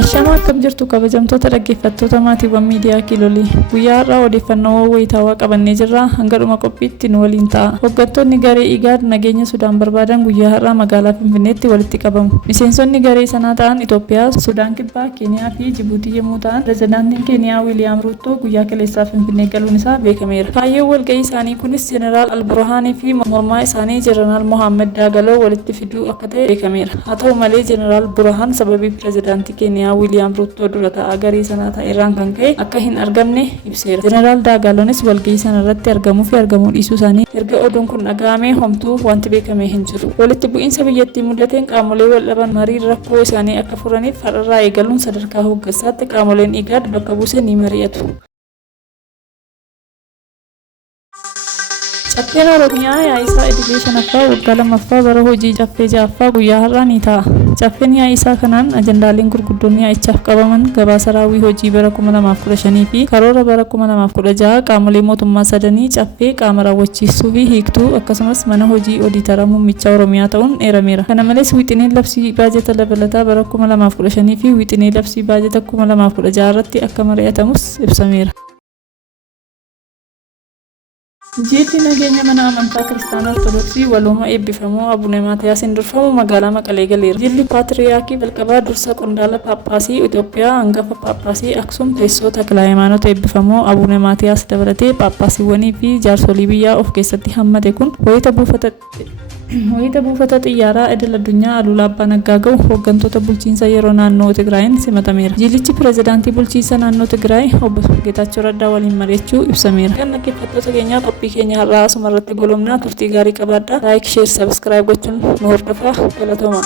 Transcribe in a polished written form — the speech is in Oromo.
Ashama akkam jirtu kabajamtoota dhaggeeffattoota maatiiwwan miidiyaa Kiilolii. Guyyaa har'aa odeeffannoo wayitaawaa qabannee jirra. Hanga dhuma qophiitti nu waliin ta'a. Hooggantoonni garee IGAD nageenya Sudaan barbaadan guyyaa har'aa magaalaa Finfinneetti walitti qabamu. Miseensonni garee sanaa ta'an Itoophiyaa, Sudaan Kibbaa, Keeniyaa fi Jibuutii yommuu ta'an, pirezidaantiin Keeniyaa Wiiliyaam Ruuttoo guyyaa kaleessaa Finfinnee galuun isaa beekameera. Kaayyoon walgahii isaanii kunis Jeneraal Alburhaanii fi mormaa isaanii Jeneraal Mohaammed Daagaloo walitti fiduu akka ta'e beekameera. Haa ta'u malee Jeneraal Burhaan sababii pirezidaantii Keeniyaa Wiiliyaam Ruuttoo dura ta'aa garee sanaa ta'erraan kan ka'e akka hin argamne ibseera. Jeneraal Daagalonis walgahii sana irratti argamuu fi argamuu dhiisuu isaanii erga oduun kun dhaga'amee homtuu wanti beekamee hin jiru. Walitti bu'iinsa biyyattii mudateen qaamolee wal dhaban marii rakkoo isaanii akka furaniif har'arraa eegaluun sadarkaa hooggansaatti qaamoleen IGAD bakka buusee ni mari'atu. Caffeen Oromiyaa yaa'isaa idilee shanaffaa waggaa lammaffaa bara hojii caffee ja'affaa guyyaa har'aa ni ta'a. Caffeen yaa'isaa kanaan ajandaaleen gurguddoon yaa'ichaaf qabaman gabaasa raawwii hojii bara 2015 fi karoora bara 2016 qaamolee mootummaa sadanii caffee qaama raawwachiisuu fi hiiktuu akkasumas mana hojii ooditara muummicha Oromiyaa ta'uun eerameera. Kana malees wixineen labsii baajata dabalataa bara 2015 fi wixinee labsii baajata 2016 irratti akka mari'atamus ibsameera. Jilli nageenya mana amantaa Kiristaanaa Ortodoksii Walooma eebbifamoo Abune Maatiyaasiin durfamu magaalaa Maqalee galeera. Jilli Paatriyaarkii Jalqabaa dursa qondaala Paappaasii Itoophiyaa hangafa Paappaasii Aksum teessoo Takla Hayimaanot eebbifamoo Abune Maatiyaas dabalatee Paappaasiiwwanii fi jaarsolii biyyaa of keessatti hammate kun wayita buufata xiyyaaraa idil addunyaa Aluulaa Abbaa Naggaa ga'u hooggantoota bulchiinsa yeroo naannoo Tigraayin simatameera. Jillichi pirezidaantii bulchiinsa naannoo Tigraay obbo Geetaachoo Raddaa waliin mari'achuu ibsameera. Kan dhaggeeffattoota keenyaa qophii keenya har'aa asuma irratti goolabnaa turtii gaarii qabaadhaa. Laayik, sheer, sabskiraayib gochuun nu hordofaa. Galatooma.